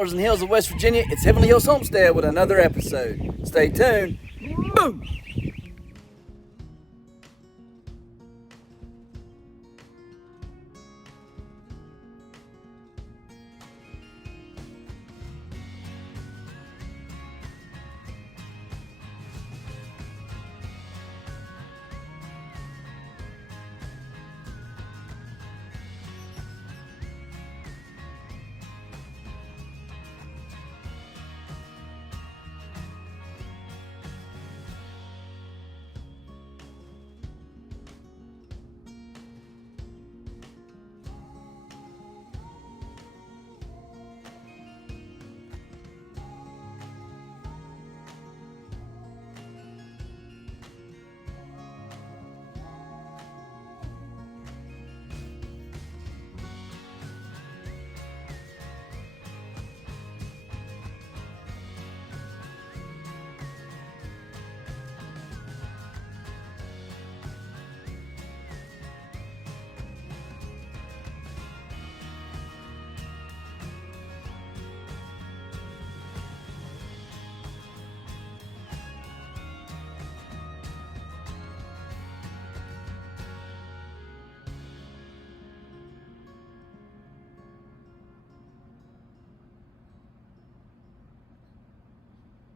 In the hills of West Virginia, it's Heavenly Hills Homestead with another episode. Stay tuned. Boom!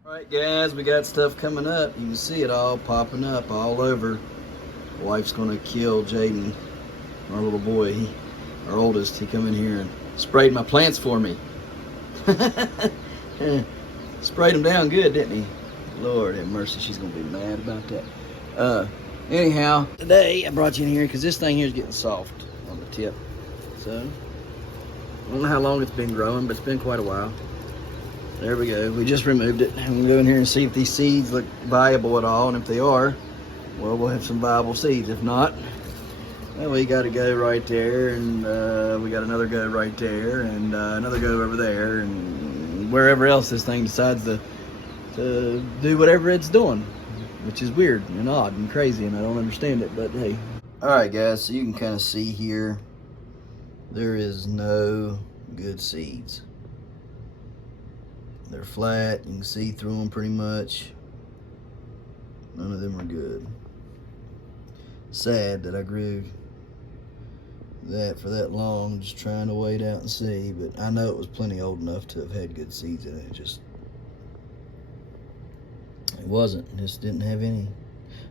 Alright guys, we got stuff coming up. You can see it all popping up all over. Wife's gonna kill Jaden, our little boy. Our oldest, he come in here and sprayed my plants for me. Sprayed them down good, didn't he? Lord have mercy, she's gonna be mad about that. Anyhow, today I brought you in here because this thing here is getting soft on the tip. So, I don't know how long it's been growing, but it's been quite a while. There we go. We just removed it. I'm going to go in here and see if these seeds look viable at all. And if they are, well, we'll have some viable seeds. If not, well, we got a go right there. And we got another go right there. And another go over there. And wherever else this thing decides to do whatever it's doing. Which is weird and odd and crazy. And I don't understand it. But hey. Alright guys, so you can kind of see here. There is no good seeds. They're flat, you can see through them pretty much. None of them are good. Sad that I grew that for that long, just trying to wait out and see, but I know it was plenty old enough to have had good seeds in it. It wasn't, just didn't have any.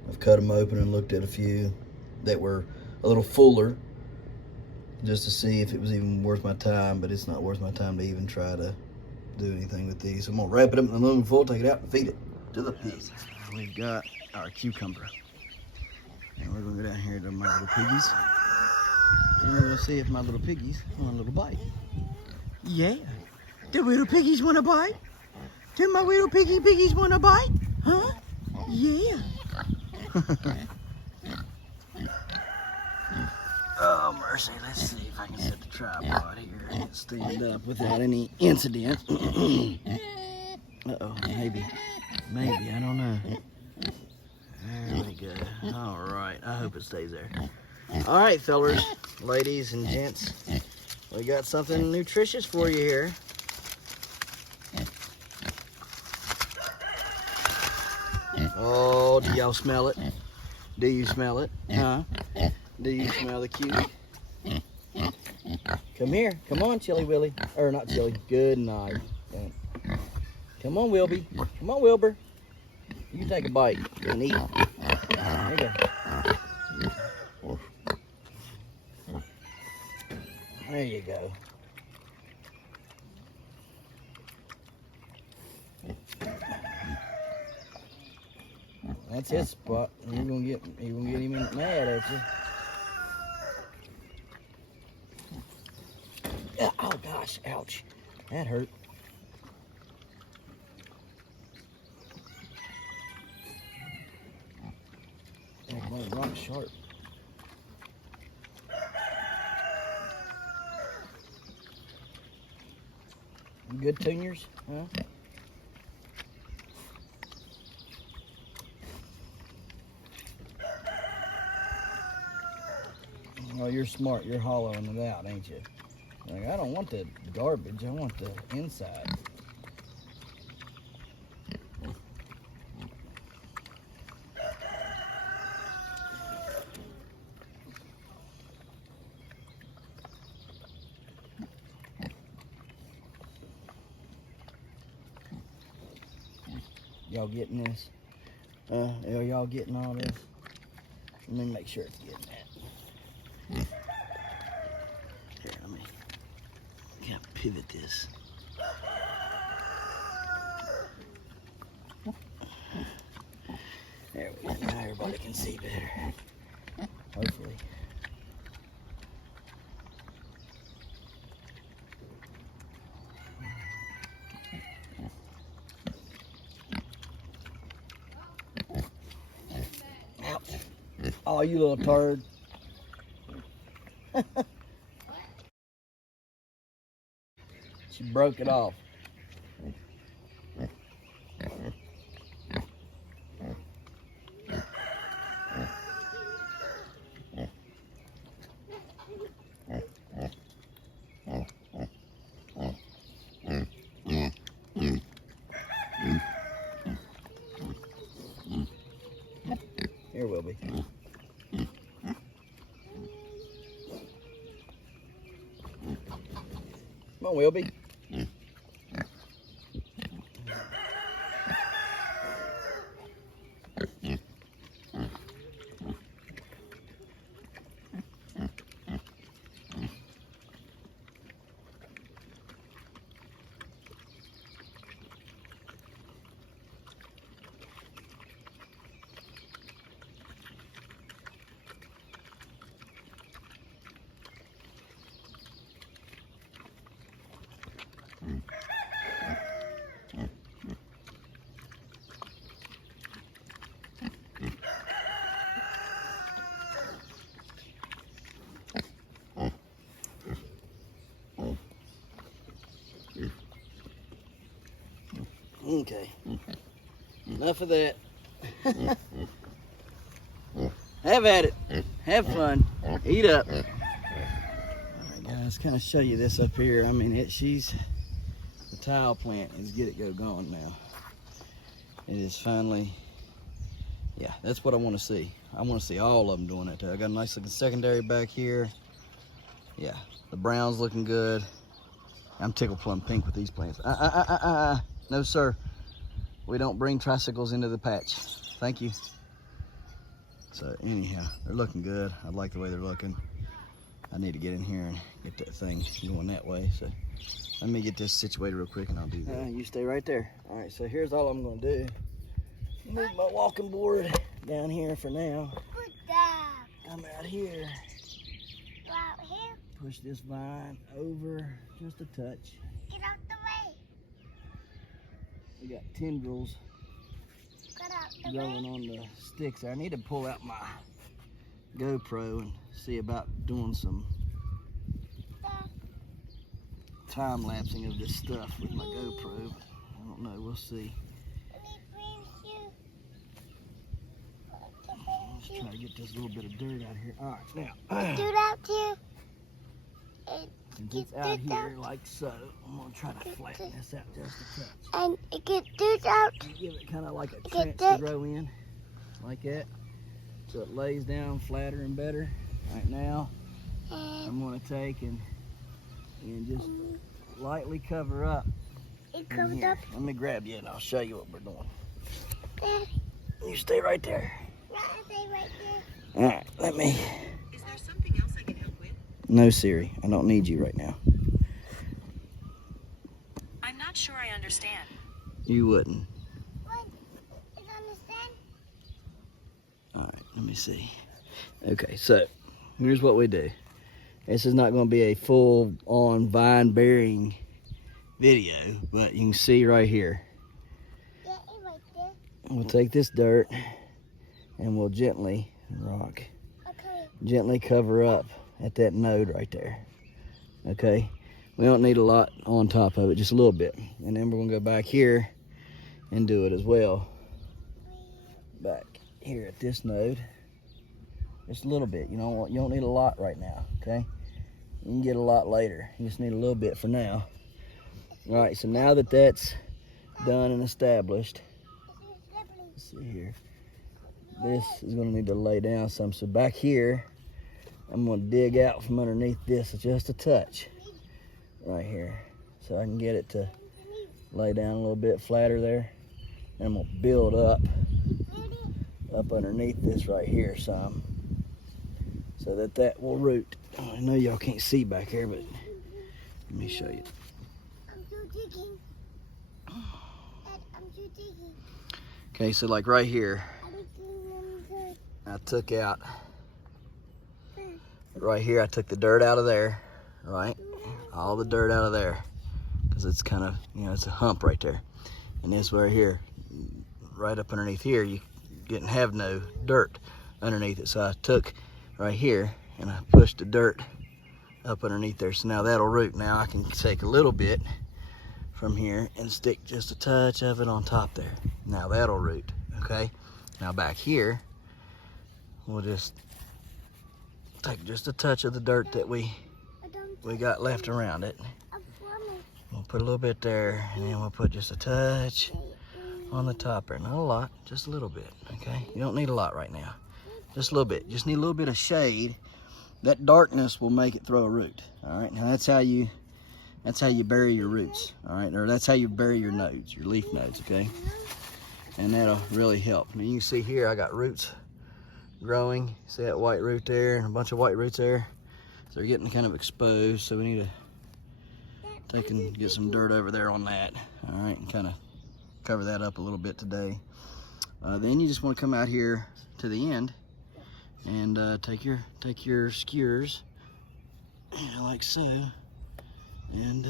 I've cut them open and looked at a few that were a little fuller, just to see if it was even worth my time, but it's not worth my time to even try to do anything with these. So I'm gonna wrap it up in the aluminum foil, take it out and feed it to the pigs. We've got our cucumber. And we're gonna go down here to my little piggies. And we're gonna see if my little piggies want a little bite. Yeah. The little piggies want a bite? Do my little piggies want a bite? Huh? Yeah. Oh, mercy. Let's see if I can set the tripod here and stand up without any incident. Uh-oh, maybe, I don't know. There we go. All right, I hope it stays there. All right, fellers, ladies, and gents, we got something nutritious for you here. Oh, do y'all smell it? Do you smell it? Huh? Do you smell the cutie? Come here. Come on, Chilly Willy. Or not Chilly. Good night. Come on, Wilby. Come on, Wilbur. You can take a bite and eat. There you go. There you go. That's his spot. You're gonna get him mad at you. Oh gosh, ouch. That hurt. That one rock sharp. Good tuners, huh? Oh, you're smart. You're hollowing it out, ain't you? Like, I don't want the garbage, I want the inside. Y'all getting this? Are y'all getting all this? Let me make sure it's getting that. Here, let me kind of pivot this. There we go. Now everybody can see better. Hopefully. Oh, you little turd. She broke it off. Here will be. Come on, Wilby. Okay, enough of that. Have at it. Have fun. Eat up. All right, guys, kind of show you this up here. I mean, the Theil plant is get it go going now. It is finally, yeah, that's what I want to see. I want to see all of them doing it too. I got a nice looking secondary back here. Yeah, the brown's looking good. I'm tickled plum pink with these plants. No, sir. We don't bring tricycles into the patch. Thank you. So anyhow, they're looking good. I like the way they're looking. I need to get in here and get that thing going that way. So let me get this situated real quick and I'll do that. You stay right there. All right, so here's all I'm gonna do. Move my walking board down here for now. Good job. I'm out here. Go out here. Push this vine over just a touch. Get out the way. We got tendrils Get out the growing way. on the sticks. I need to pull out my GoPro and see about doing some time lapsing of this stuff with my GoPro. I don't know, we'll see. Let's try to get this little bit of dirt out here. All right, now. Do that too. Since it's out here like so, I'm gonna try to flatten this out just a touch. And it get dirt out. Give it kind of like a trench to grow in, like that, so it lays down flatter and better. Right now, I'm gonna take and just lightly cover up. It comes up. Let me grab you and I'll show you what we're doing. Daddy. You stay right there. Stay right All there. right, let me. Is there something else I can help with? No, Siri, I don't need you right now. I'm not sure I understand. You wouldn't. What? You understand? All right, let me see. Okay, so here's what we do. This is not going to be a full-on vine bearing video, but you can see right here. Yeah, it right there. We'll take this dirt and we'll gently gently cover up at that node right there. Okay, we don't need a lot on top of it, just a little bit. And then we're going to go back here and do it as well. Back here at this node, just a little bit. You don't need a lot right now. Okay, You can get a lot later. You just need a little bit for now. All right, so now that that's done and established, let's see here. This is gonna need to lay down some. So back here, I'm gonna dig out from underneath this just a touch, right here. So I can get it to lay down a little bit flatter there. And I'm gonna build up underneath this right here some, so that will root. Oh, I know y'all can't see back here, but let me show you. I'm still digging. Dad, I'm still digging. Okay, so like right here, I'm digging good. I took out, right here, I took the dirt out of there, right? All the dirt out of there, because it's kind of, you know, it's a hump right there. And this right here, right up underneath here, you didn't have no dirt underneath it. So I took right here and I pushed the dirt up underneath there. So now that'll root. Now I can take a little bit from here and stick just a touch of it on top there. Now that'll root, okay? Now back here, we'll just take just a touch of the dirt that we got left around it. We'll put a little bit there, and then we'll put just a touch on the top there. Not a lot, just a little bit, okay? You don't need a lot right now. Just a little bit. Just need a little bit of shade. That darkness will make it throw a root, all right? Now that's how you bury your roots, all right? Or that's how you bury your nodes, your leaf nodes, okay? And that'll really help. Now you can see here I got roots growing. See that white root there and a bunch of white roots there? So they're getting kind of exposed, so we need to take and get some dirt over there on that, all right? And kind of cover that up a little bit today. Then you just want to come out here to the end and take your skewers, like so, and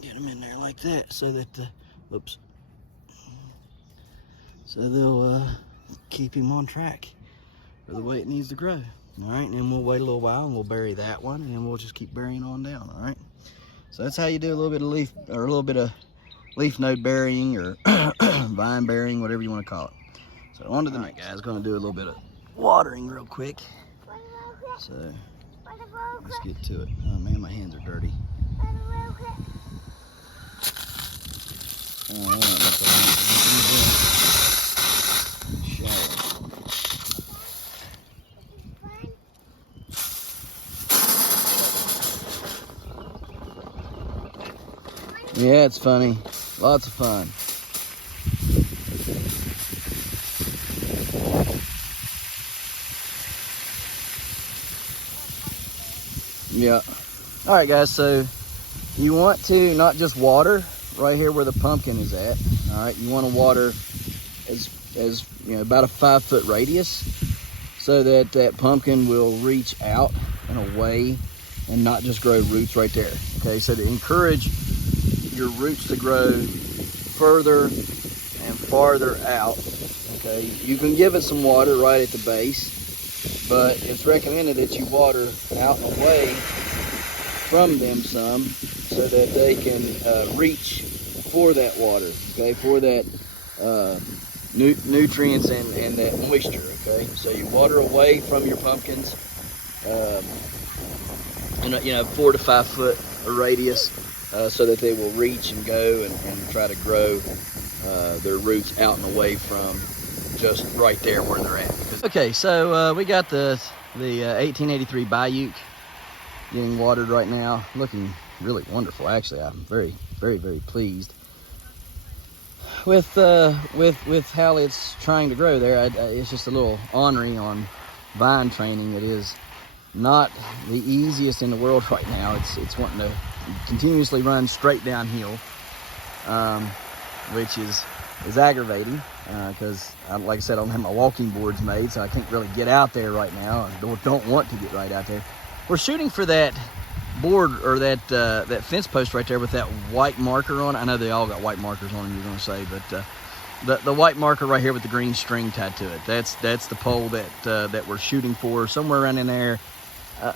get them in there like that, so that whoops, so they'll keep him on track for the way it needs to grow. All right, and then we'll wait a little while and we'll bury that one, and then we'll just keep burying on down. All right, so that's how you do a little bit of leaf, or a little bit of leaf node burying, or vine burying, whatever you want to call it. So on to the next guys. Going to do a little bit of watering real quick. So let's get to it. Oh man, my hands are dirty. Yeah, it's funny. Lots of fun. Yeah. All right, guys. So you want to not just water right here where the pumpkin is at. All right. You want to water as you know, about a 5-foot radius, so that that pumpkin will reach out and away and not just grow roots right there. Okay. So to encourage your roots to grow further and farther out, okay, you can give it some water right at the base, but it's recommended that you water out and away from them some, so that they can reach for that water, okay, for that nutrients and that moisture, okay. So you water away from your pumpkins, you know, 4 to 5 foot radius, so that they will reach and go and try to grow their roots out and away from just right there where they're at. Okay, so we got the 1883 Bayuk getting watered right now, looking really wonderful. Actually, I'm very, very, very pleased with how it's trying to grow there. It's just a little ornery on vine training. It is not the easiest in the world right now. It's wanting to continuously run straight downhill, which is aggravating, because like I said, I don't have my walking boards made, so I can't really get out there right now. I don't want to get right out there. We're shooting for that board, or that fence post right there with that white marker on it. I know they all got white markers on them, you're going to say, but the white marker right here with the green string tied to it, that's the pole that we're shooting for, somewhere around in there.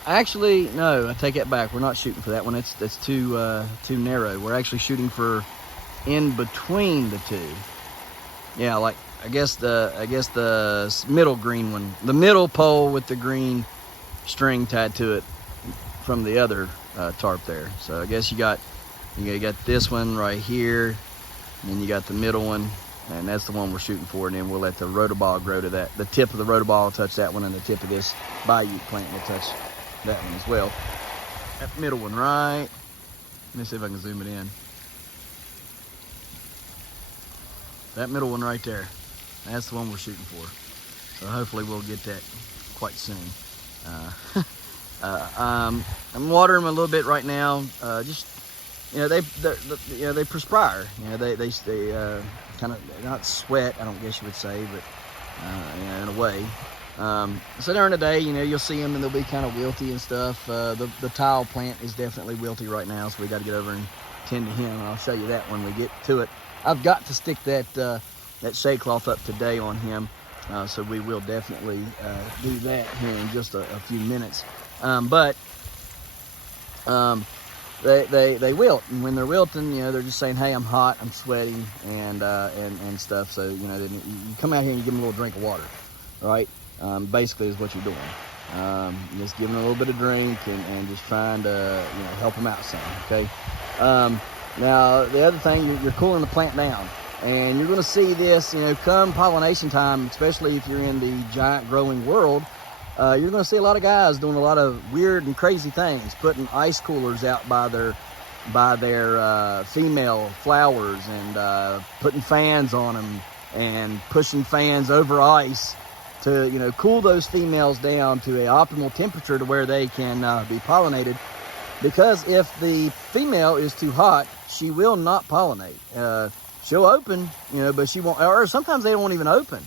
Actually, no, I take that back. We're not shooting for that one. That's too narrow. We're actually shooting for in between the two. Yeah, like I guess the middle green one, the middle pole with the green string tied to it, from the other tarp there. So I guess you got this one right here, and then you got the middle one, and that's the one we're shooting for. And then we'll let the rotoball grow to that. The tip of the rotoball will touch that one, and the tip of this bayou plant will touch that one as well. That middle one, right? Let me see if I can zoom it in. That middle one right there, that's the one we're shooting for. So hopefully we'll get that quite soon. I'm watering them a little bit right now. Just, you know, they perspire. You know, they kind of not sweat, I don't guess you would say, but you know, in a way. So during the day, you know, you'll see them and they'll be kind of wilty and stuff. The Theil plant is definitely wilty right now, so we got to get over and tend to him. And I'll show you that when we get to it. I've got to stick that shade cloth up today on him, so we will definitely do that here in just a few minutes. But they wilt, and when they're wilting, you know, they're just saying, "Hey, I'm hot, I'm sweating," and stuff. So you know, then you come out here and you give them a little drink of water, right? Basically, is what you're doing. Just giving them a little bit of drink and just trying to, you know, help them out some. Okay. Now, the other thing, you're cooling the plant down, and you're going to see this, you know, come pollination time, especially if you're in the giant growing world. You're going to see a lot of guys doing a lot of weird and crazy things, putting ice coolers out by their female flowers, and putting fans on them and pushing fans over ice to, you know, cool those females down to an optimal temperature to where they can be pollinated. Because if the female is too hot, she will not pollinate. She'll open, you know, but she won't, or sometimes they won't even open.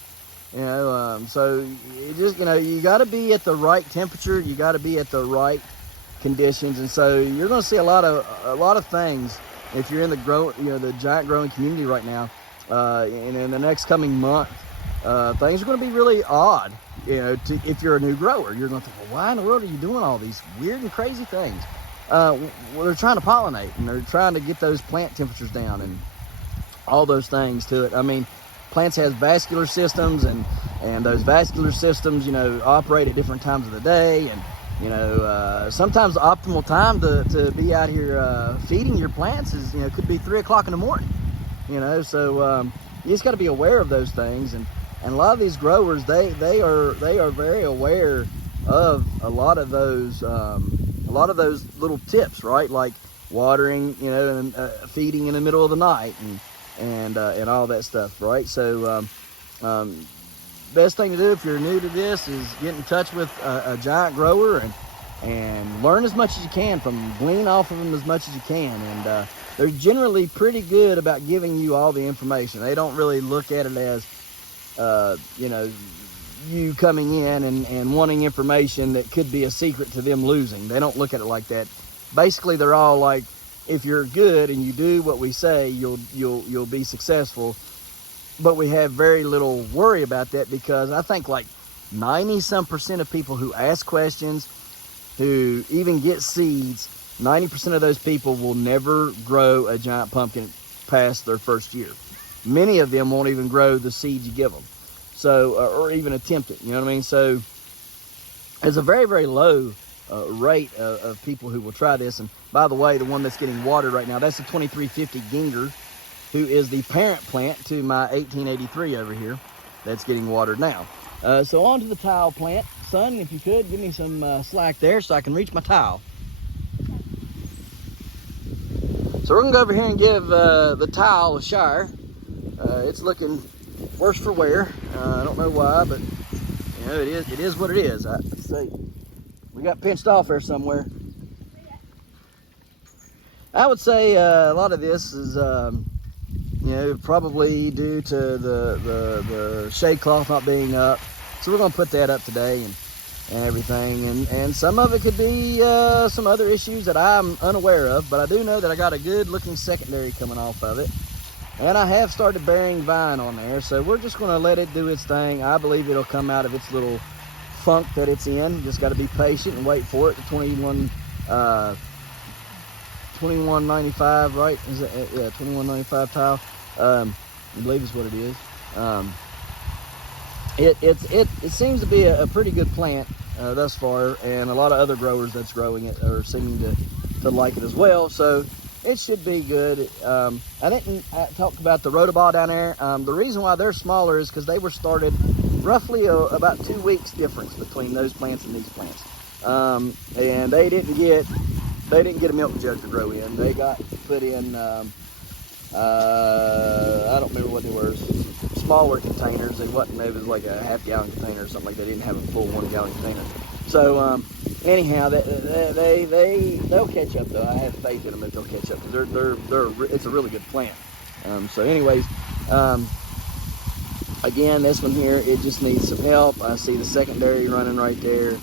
You know, so it just, you know, you got to be at the right temperature. You got to be at the right conditions, and so you're going to see a lot of things if you're in the giant growing community right now. And in the next coming month, things are going to be really odd. You know, if you're a new grower, you're going to think, well, why in the world are you doing all these weird and crazy things? Well, they're trying to pollinate, and they're trying to get those plant temperatures down and all those things to it. I mean, plants has vascular systems, and those vascular systems, you know, operate at different times of the day, and you know, sometimes the optimal time to be out here feeding your plants is, you know, could be 3 o'clock in the morning. You know, so you just got to be aware of those things, and a lot of these growers, they are very aware of a lot of those little tips, right? Like watering, you know, and feeding in the middle of the night, and all that stuff, right? So best thing to do if you're new to this is get in touch with a giant grower and learn as much as you can from them, glean off of them as much as you can, and they're generally pretty good about giving you all the information. They don't really look at it as you know, you coming in and wanting information that could be a secret to them losing. They don't look at it like that. Basically, they're all like, if you're good and you do what we say, you'll be successful. But we have very little worry about that, because I think like 90% of people who ask questions, who even get seeds, 90% of those people will never grow a giant pumpkin past their first year. Many of them won't even grow the seeds you give them. So, or even attempt it, you know what I mean? So there's a very, very low rate of people who will try this. And by the way, the one that's getting watered right now, that's the 2350 Ginger, who is the parent plant to my 1883 over here that's getting watered now. So on to the Theil plant. Son, if you could, give me some slack there so I can reach my towel. So we're gonna go over here and give the Theil a shower. It's looking worse for wear. I don't know why, but you know, it is what it is. Let's see. We got pinched off there somewhere. I would say a lot of this is you know, probably due to the shade cloth not being up. So we're gonna put that up today and everything, and some of it could be some other issues that I'm unaware of, but I do know that I got a good looking secondary coming off of it, and I have started bearing vine on there. So we're just going to let it do its thing. I believe it'll come out of its little funk that it's in. Just got to be patient and wait for it. The 21.95, right? Is it? Yeah, 21.95 Theil. I believe is what it is. it seems to be a pretty good plant thus far, and a lot of other growers that's growing it are seeming to like it as well. So it should be good. I didn't talk about the rhodobah down there. The reason why they're smaller is because they were started roughly about 2 weeks difference between those plants and these plants, and they didn't get a milk jug to grow in. They got put in. I don't remember what they were. Smaller containers. It was like a half-gallon container or something like that. They didn't have a full 1-gallon container. So anyhow, they'll catch up though. I have faith in them that they'll catch up. It's a really good plant. So anyways, again, this one here, it just needs some help. I see the secondary running right there.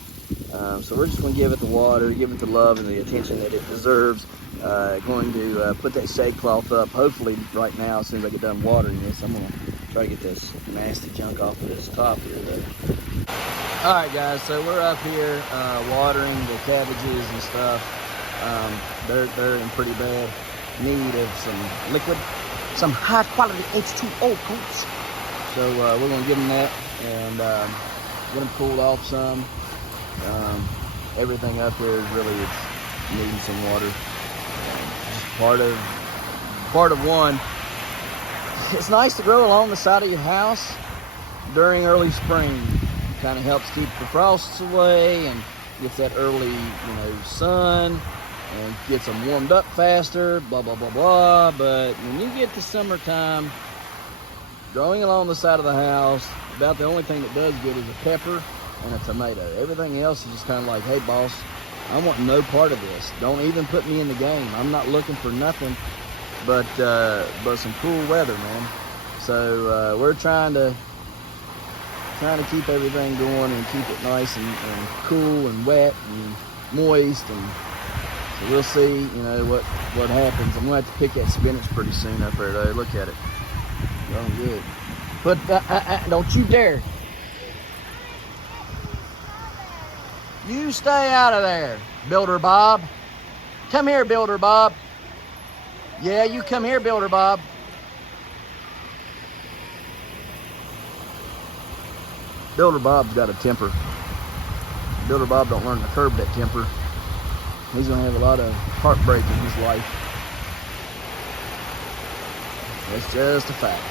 So we're just going to give it the water, give it the love and the attention that it deserves. Going to put that shade cloth up hopefully right now. As soon as I get done watering this, I'm going to try to get this nasty junk off of this top here though. Alright guys, so we're up here watering the cabbages and stuff. They're in pretty bad need of some liquid, some high quality H2O coats. So we're going to give them that and get them cooled off some. Everything up here is really needing some water. Just part of one. It's nice to grow along the side of your house during early spring. Kind of helps keep the frosts away and gets that early, sun and gets them warmed up faster, blah, blah, blah, blah. But when you get to summertime, growing along the side of the house, about the only thing that does good is a pepper and a tomato. Everything else is just kind of like, hey, boss, I want no part of this. Don't even put me in the game. I'm not looking for nothing but some cool weather, man. So we're trying to keep everything going and keep it nice and cool and wet and moist, and so we'll see, what happens. I'm gonna have to pick that spinach pretty soon up there though. Look at it, going good. But don't you dare. You stay out of there, Builder Bob. Come here, Builder Bob. Yeah, you come here, Builder Bob. Builder Bob's got a temper. Builder Bob don't learn to curb that temper. He's gonna have a lot of heartbreak in his life. That's just a fact.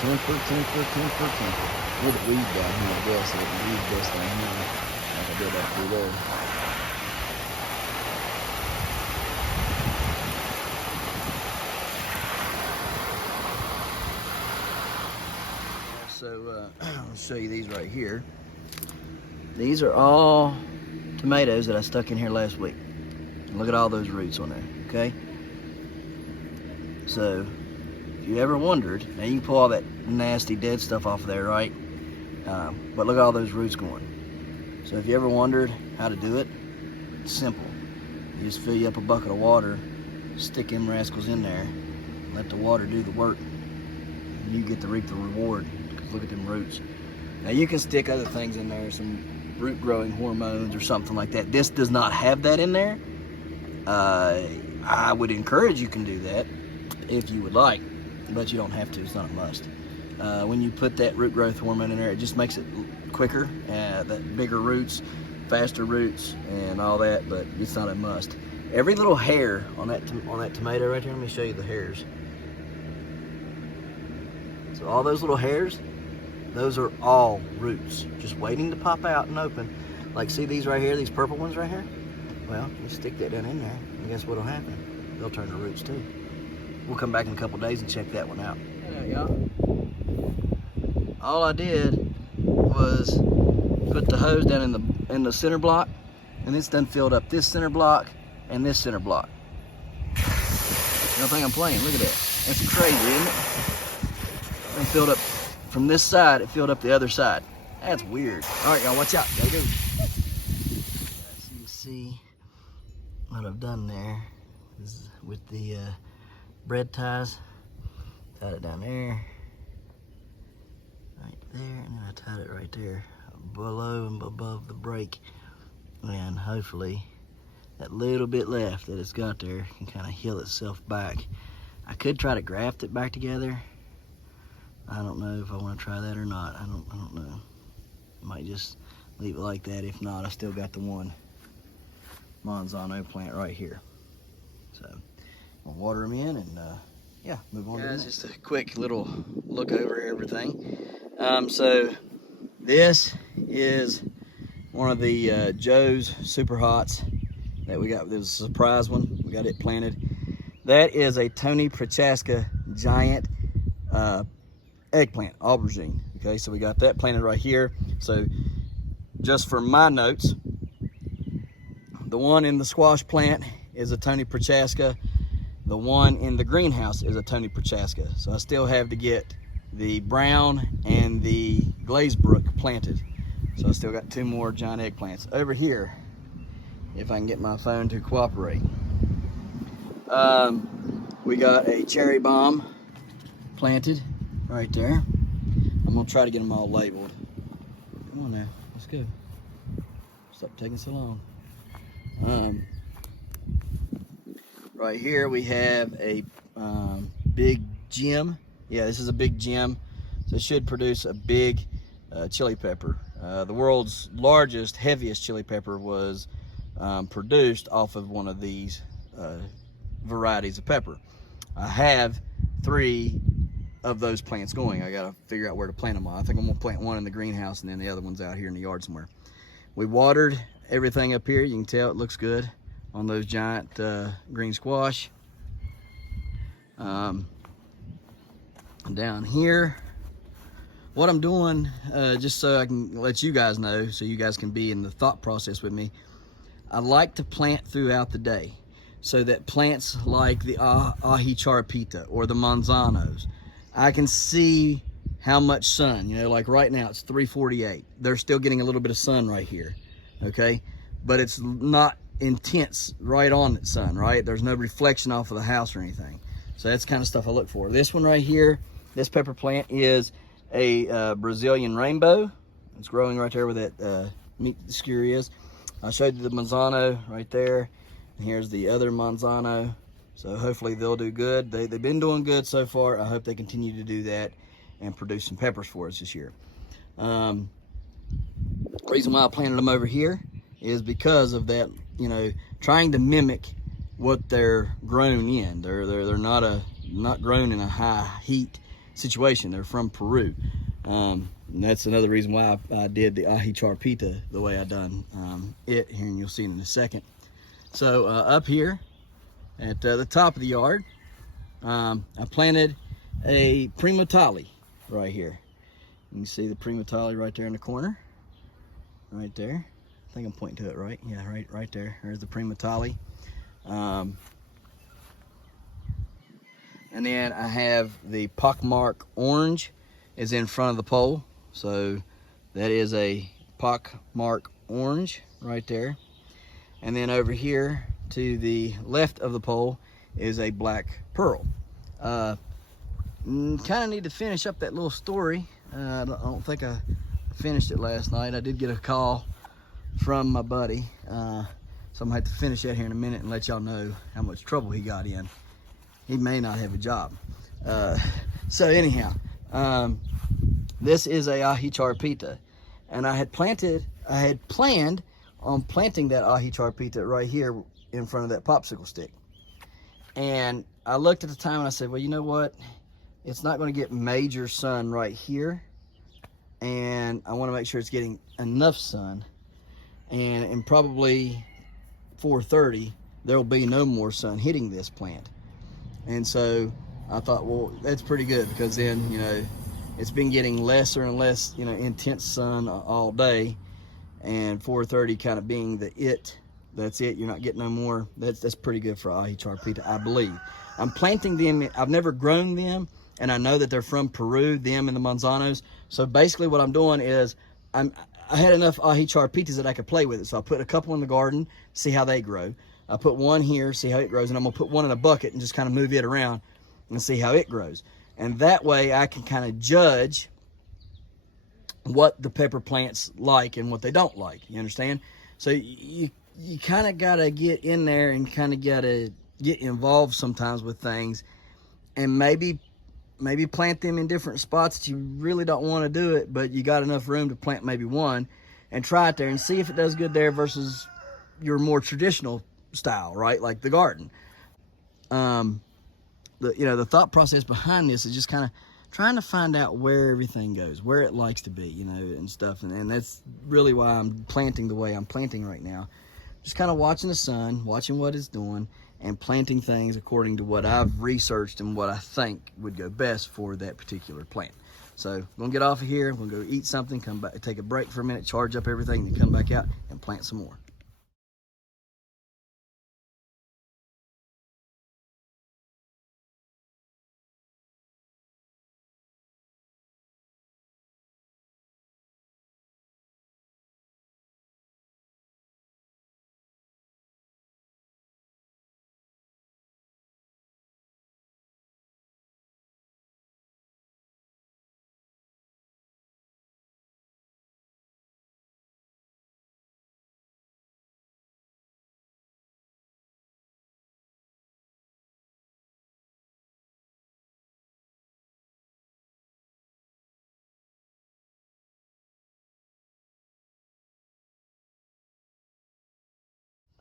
Temper. Look at weed down here, I guess. It can use this down here. Like I did up through there. So I'll show you these right here. These are all tomatoes that I stuck in here last week. Look at all those roots on there, okay? So if you ever wondered, now you can pull all that nasty dead stuff off of there, right? But look at all those roots going. So if you ever wondered how to do it, it's simple. You just fill you up a bucket of water, stick them rascals in there, let the water do the work, and you get to reap the reward. Because look at them roots. Now you can stick other things in there, some root growing hormones or something like that. This does not have that in there. I would encourage you can do that if you would like, but you don't have to. It's not a must. When you put that root growth hormone in there, it just makes it quicker, that bigger roots, faster roots, and all that. But it's not a must. Every little hair on that tomato right here. Let me show you the hairs. So all those little hairs, those are all roots, just waiting to pop out and open. Like, see these right here, these purple ones right here? Well, you stick that down in there, and guess what'll happen? They'll turn to roots too. We'll come back in a couple days and check that one out. Yeah, y'all. All I did was put the hose down in the center block, and it's done filled up this center block and this center block. You don't think I'm playing? Look at that. That's crazy, isn't it? And filled up from this side, it filled up the other side. That's weird. All right, y'all, watch out. Gotta go. So you can see what I've done there is with the bread ties. Tied it down there, right there, and then I tied it right there below and above the break. And hopefully that little bit left that it's got there can kind of heal itself back. I could try to graft it back together, I don't know if I want to try that or not. I don't know. Might just leave it like that. If not, I still got the one Manzano plant right here. So I'll water them in and yeah, move on. Guys, just a quick little look over everything. So this is one of the Joe's Super Hots that we got. This is a surprise one. We got it planted. That is a Tony Prochaska giant eggplant, aubergine. Okay, so we got that planted right here. So just for my notes, the one in the squash plant is a Tony Prochaska. The one in the greenhouse is a Tony Prochaska. So I still have to get the brown and the Glazebrook planted. So I still got 2 more giant eggplants. Over here, if I can get my phone to cooperate, we got a cherry bomb planted right there. I'm gonna try to get them all labeled. Come on now, let's go. Stop taking so long. Right here we have a big gem. Yeah, this is a big gem. So it should produce a big chili pepper. The world's largest, heaviest chili pepper was produced off of one of these varieties of pepper. I have 3 of those plants going. I gotta figure out where to plant them all. I think I'm gonna plant one in the greenhouse and then the other one's out here in the yard somewhere. We watered everything up here. You can tell it looks good on those giant green squash. Down here, what I'm doing, just so I can let you guys know, so you guys can be in the thought process with me, I like to plant throughout the day so that plants like the Ahicharpita or the Manzanos, I can see how much sun, you know, like right now it's 3:48. They're still getting a little bit of sun right here, okay? But it's not intense right on the sun, right? There's no reflection off of the house or anything. So that's the kind of stuff I look for. This one right here, this pepper plant is a Brazilian rainbow. It's growing right there where that meat skewer is. I showed you the Manzano right there. And here's the other Manzano. So hopefully they'll do good. They've been doing good so far. I hope they continue to do that and produce some peppers for us this year. Reason why I planted them over here is because of that, you know, trying to mimic what they're grown in. They're not grown in a high heat situation. They're from Peru. And that's another reason why I did the Ahicharpita the way I done it here, and you'll see it in a second. So up here at the top of the yard, I planted a Prima Theil right here. You can see the Prima Theil right there in the corner, right there. I think I'm pointing to it right. Yeah, right there. There's the Prima Theil. And then I have the Pockmark Orange is in front of the pole. So that is a Pockmark Orange right there. And then over here to the left of the pole is a Black Pearl. Kind of need to finish up that little story. I don't think I finished it last night. I did get a call from my buddy. So I'm gonna have to finish that here in a minute and let y'all know how much trouble he got in. He may not have a job. So anyhow, this is a Ahicharpita, and I had planned on planting that Ahicharpita right here in front of that popsicle stick. And I looked at the time and I said, well, you know what? It's not going to get major sun right here, and I want to make sure it's getting enough sun. And in probably 4:30, there will be no more sun hitting this plant. And so I thought, well, that's pretty good, because then, you know, it's been getting lesser and less, you know, intense sun all day, and 4:30 kind of being that's it. You're not getting no more. That's pretty good for Ahicharpita, I believe. I'm planting them. I've never grown them, and I know that they're from Peru, them and the Manzanos. So basically what I'm doing is I had enough Ahicharpitas that I could play with it. So I put a couple in the garden, see how they grow. I put one here, see how it grows, and I'm gonna put one in a bucket and just kind of move it around and see how it grows. And that way I can kind of judge what the pepper plants like and what they don't like. You understand? So you kind of got to get in there and kind of got to get involved sometimes with things, and maybe maybe plant them in different spots that you really don't want to do it, but you got enough room to plant maybe one, and try it there and see if it does good there versus your more traditional style, right? Like the garden. Um, the thought process behind this is just kind of trying to find out where everything goes, where it likes to be, and stuff. And that's really why I'm planting the way I'm planting right now. Just kind of watching the sun, watching what it's doing, and planting things according to what I've researched and what I think would go best for that particular plant. So I'm gonna get off of here. I'm gonna go eat something, come back, take a break for a minute, charge up everything, then come back out and plant some more.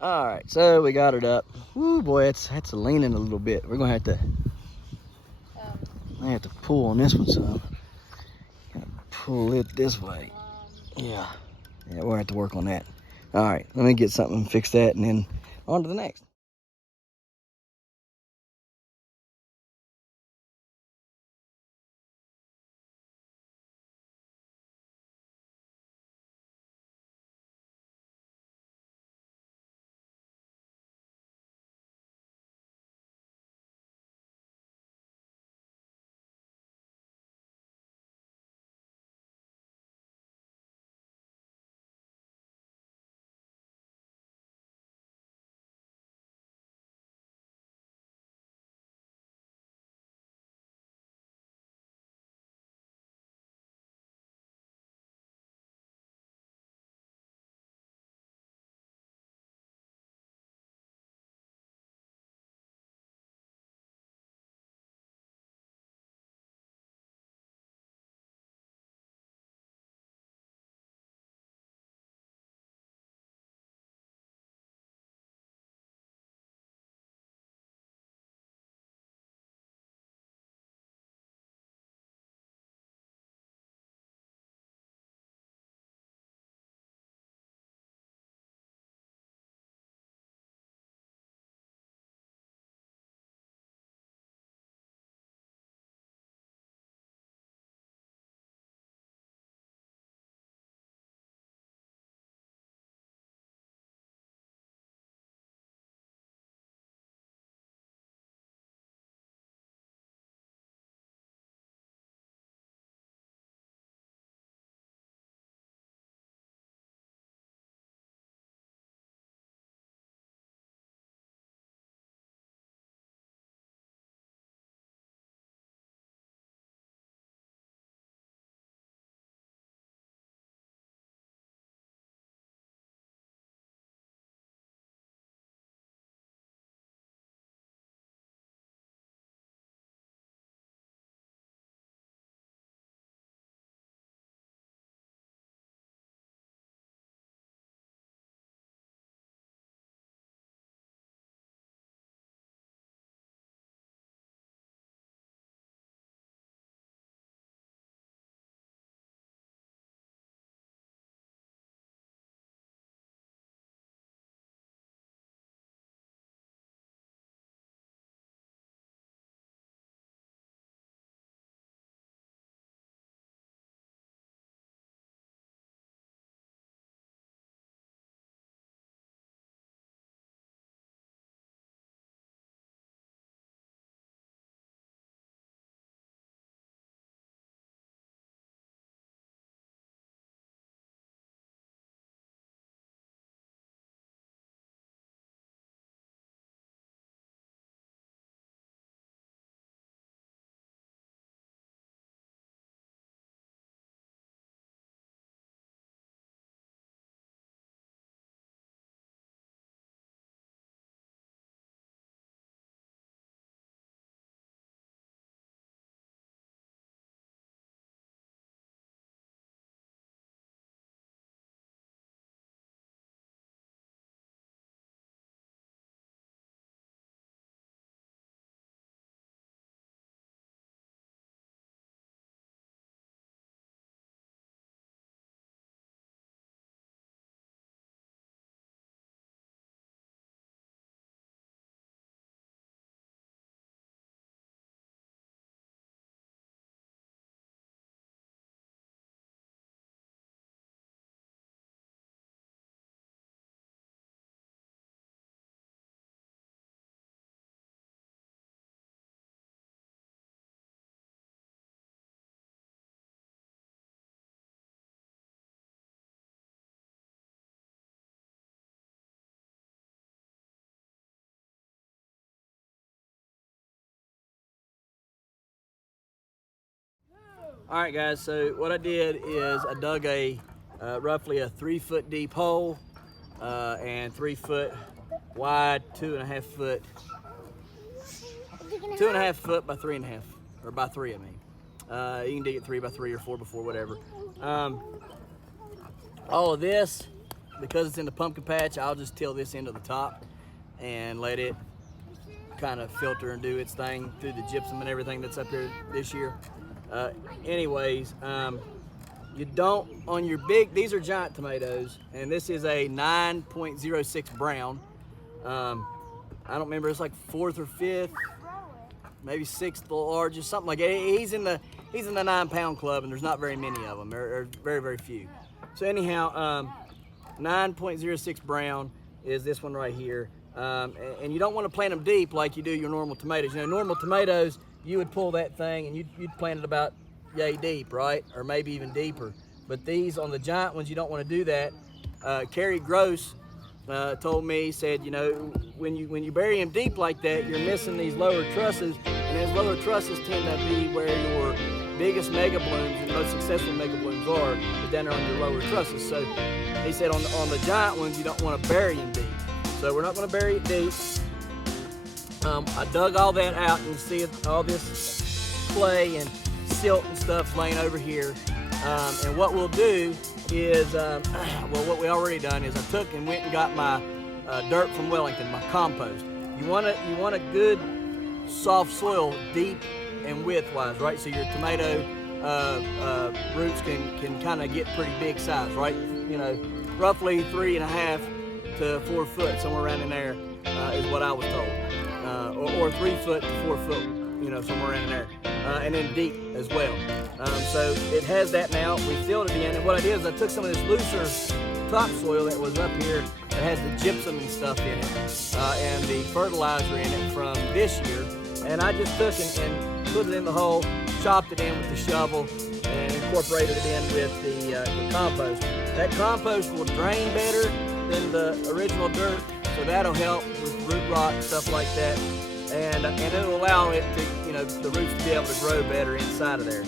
All right, so we got it up. Woo, boy, it's leaning a little bit. We're gonna have to, I have to pull on this one some. Gotta pull it this way. Yeah, we'll have to work on that. All right, let me get something and fix that, and then on to the next. All right, guys, so what I did is I dug a roughly a 3 foot deep hole and 3 foot wide, 2.5 foot, 2.5 foot by 3.5, or by 3, I mean. You can dig it 3 by 3 or 4 by 4, whatever. All of this, because it's in the pumpkin patch, I'll just till this into the top and let it kind of filter and do its thing through the gypsum and everything that's up here this year. Anyways, you don't, on your big, these are giant tomatoes, and this is a 9.06 brown. I don't remember, it's like 4th or 5th, maybe 6th largest, something like that. He's in the 9-pound club, and there's not very many of them. There are very, very few. So anyhow, 9.06 brown is this one right here. And you don't want to plant them deep like you do your normal tomatoes. You know, normal tomatoes, you would pull that thing and you'd plant it about yay deep, right? Or maybe even deeper. But these, on the giant ones, you don't want to do that. Carrie Gross told me, said, you know, when you bury them deep like that, you're missing these lower trusses, and those lower trusses tend to be where your biggest mega blooms and most successful mega blooms are, is down there on your lower trusses. So he said on the giant ones, you don't want to bury them deep. So we're not going to bury it deep. I dug all that out, and you see all this clay and silt and stuff laying over here. And what we'll do is, well, what we already done is I took and went and got my dirt from Wellington, my compost. You want a good soft soil, deep and width-wise, right? So your tomato roots can kind of get pretty big size, right? You know, roughly 3.5 to 4 foot, somewhere around in there is what I was told, or 3 foot to 4 foot, you know, somewhere around in there, and then deep as well. So it has that now. We filled it in, and what I did is I took some of this looser topsoil that was up here that has the gypsum and stuff in it, and the fertilizer in it from this year, and I just took and put it in the hole, chopped it in with the shovel, and incorporated it in with the compost. That compost will drain better than the original dirt, so that'll help with root rot and stuff like that, and it'll allow it to, you know, the roots to be able to grow better inside of there.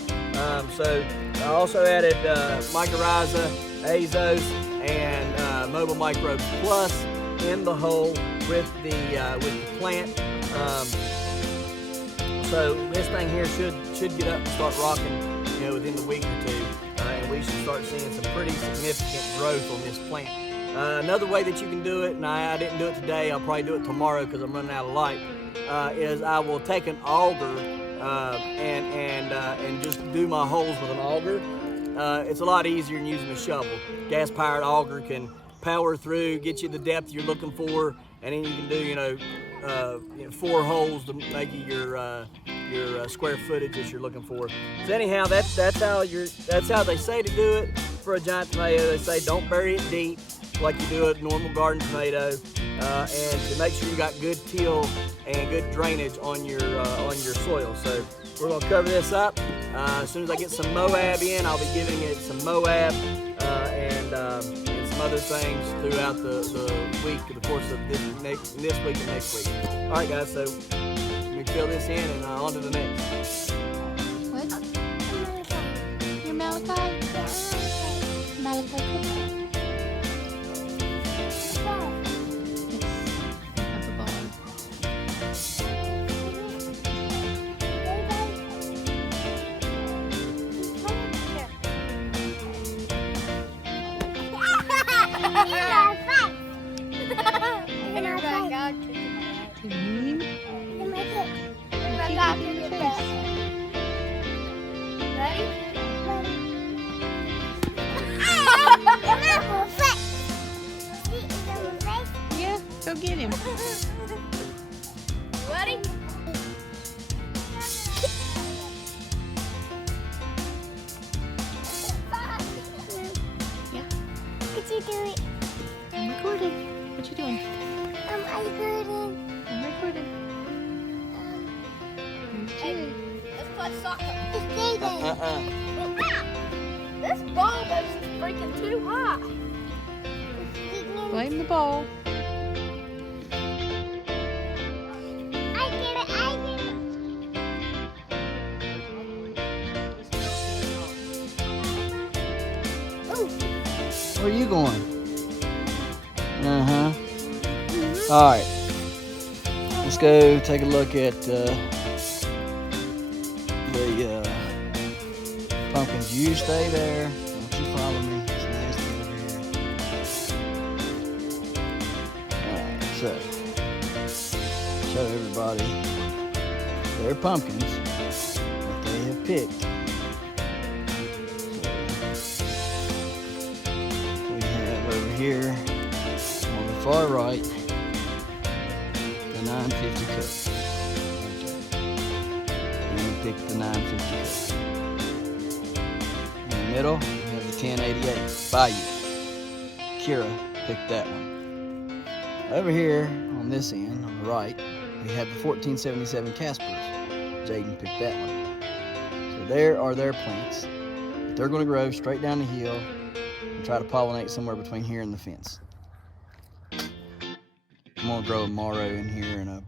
So I also added mycorrhiza, azos, and mobile microbes plus in the hole with the plant. So this thing here should get up and start rocking, you know, within the week or two, and we should start seeing some pretty significant growth on this plant. Another way that you can do it, and I didn't do it today, I'll probably do it tomorrow because I'm running out of light, is I will take an auger and just do my holes with an auger. It's a lot easier than using a shovel. Gas-powered auger can power through, get you the depth you're looking for, and then you can do, you know, 4 holes to make you your square footage that you're looking for. So anyhow, that's how they say to do it for a giant tomato. They say don't bury it deep like you do a normal garden tomato, and to make sure you got good till and good drainage on your soil. So we're gonna cover this up. As soon as I get some Moab in, I'll be giving it some Moab and some other things throughout the week, the course of this week and next week. All right, guys. So we fill this in and on to the next. What? You're Malachi? Malachi cookie? Have a ball. You mean? Yeah, go get him. Ready? Yeah. Could you do it? I'm recording. What you doing? I couldn't. I'm recording. Hey, let's play soccer. It's day day. This ball goes freaking too high. Blame the ball. I get it. Where are you going? Uh-huh. All right. Let's go take a look at the pumpkins. You stay there. Don't you follow me. It's nasty over here. Alright, so show everybody their pumpkins that they have picked. So we have over here on the far right the 950 coat. And we picked the 950 coat. Middle, we have the 1088 Bayou. Kira picked that one. Over here on this end, on the right, we have the 1477 Caspers. Jaden picked that one. So there are their plants. They're going to grow straight down the hill and try to pollinate somewhere between here and the fence. I'm going to grow a Morrow in here and a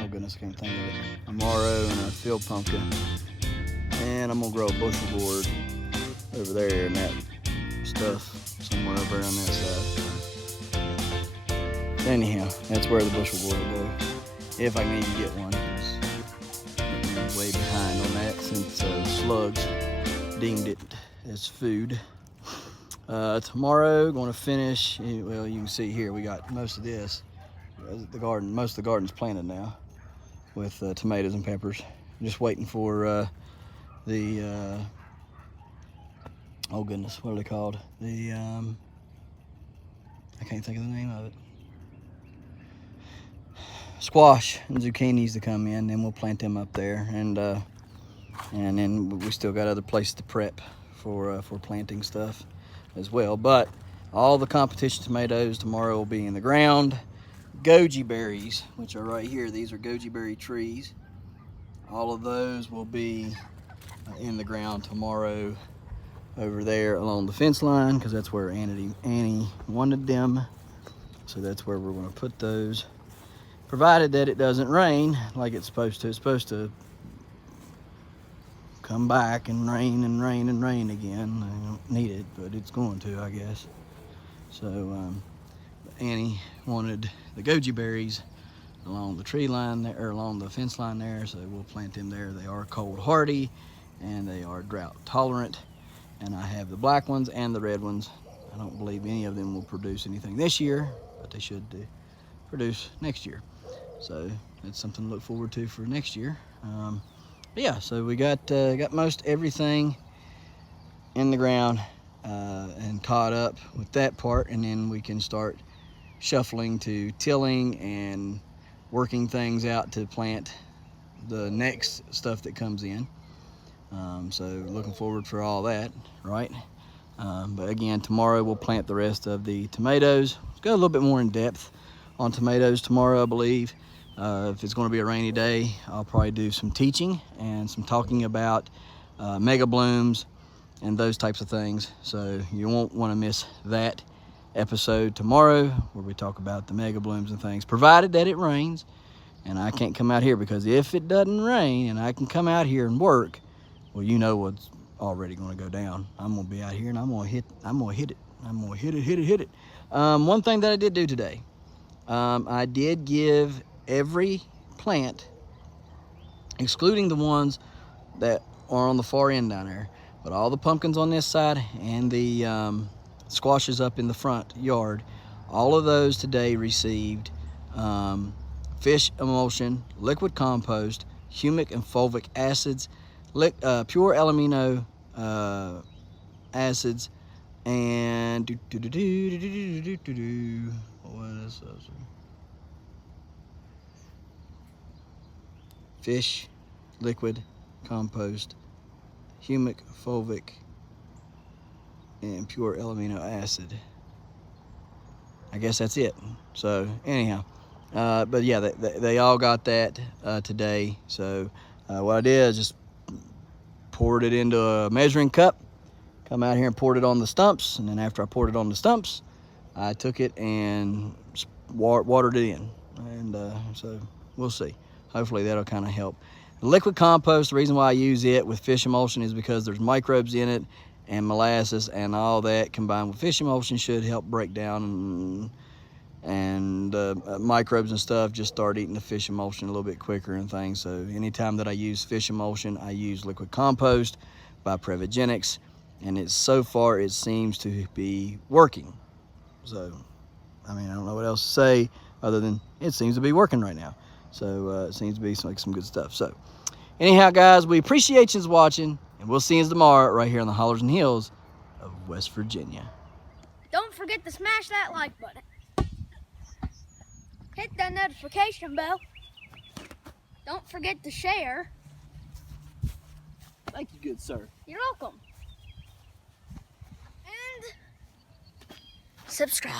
oh goodness, I can't think of it. A Morrow and a field pumpkin. And I'm gonna grow a bushel gourd over there and that stuff somewhere over on that side. Anyhow, that's where the bushel gourd will go. If I can even get one. I'm way behind on that since slugs deemed it as food. Tomorrow, going to finish, well, you can see here, we got most of this. The garden, most of the garden's planted now with tomatoes and peppers. Just waiting for the oh goodness, what are they called? The I can't think of the name of it. Squash and zucchinis to come in, then we'll plant them up there, and then we still got other places to prep for planting stuff as well. But all the competition tomatoes tomorrow will be in the ground. Goji berries, which are right here, these are goji berry trees. All of those will be in the ground tomorrow over there along the fence line, because that's where Annie wanted them. So that's where we're going to put those, provided that it doesn't rain like it's supposed to. It's supposed to come back and rain and rain and rain again. I don't need it, but it's going to, I guess. So Annie wanted the goji berries along the tree line there, or along the fence line there, so we'll plant them there. They are cold hardy and they are drought tolerant. And I have the black ones and the red ones. I don't believe any of them will produce anything this year, but they should produce next year. So that's something to look forward to for next year. But yeah, so we got most everything in the ground and caught up with that part, and then we can start shuffling to tilling and working things out to plant the next stuff that comes in. So looking forward for all that, right? But again, tomorrow we'll plant the rest of the tomatoes. Let's go a little bit more in depth on tomatoes tomorrow, I believe. If it's going to be a rainy day, I'll probably do some teaching and some talking about mega blooms and those types of things. So you won't want to miss that episode tomorrow, where we talk about the mega blooms and things, provided that it rains and I can't come out here, because if it doesn't rain and I can come out here and work, well, you know what's already going to go down. I'm going to be out here and I'm going to hit it. One thing that I did do today, I did give every plant, excluding the ones that are on the far end down there, but all the pumpkins on this side and the squashes up in the front yard, all of those today received fish emulsion, liquid compost, humic and fulvic acids, pure amino acids, and what is this? Fish, liquid compost, humic, fulvic, and pure amino acid. I guess that's it. So anyhow, but yeah, they all got that today. So what I did is just poured it into a measuring cup, come out here and poured it on the stumps, and then after I poured it on the stumps, I took it and watered it in. And so we'll see. Hopefully that'll kind of help. Liquid compost, the reason why I use it with fish emulsion is because there's microbes in it, and molasses and all that combined with fish emulsion should help break down and microbes and stuff just start eating the fish emulsion a little bit quicker and things. So anytime that I use fish emulsion, I use liquid compost by Previgenics, and so far it seems to be working. So I mean, I don't know what else to say other than it seems to be working right now. So it seems to be like some good stuff. So anyhow, guys, we appreciate you watching, and we'll see you tomorrow right here on the Hollers and Hills of West Virginia. Don't forget to smash that like button. Hit that notification bell. Don't forget to share. Thank you, good sir. You're welcome. And subscribe.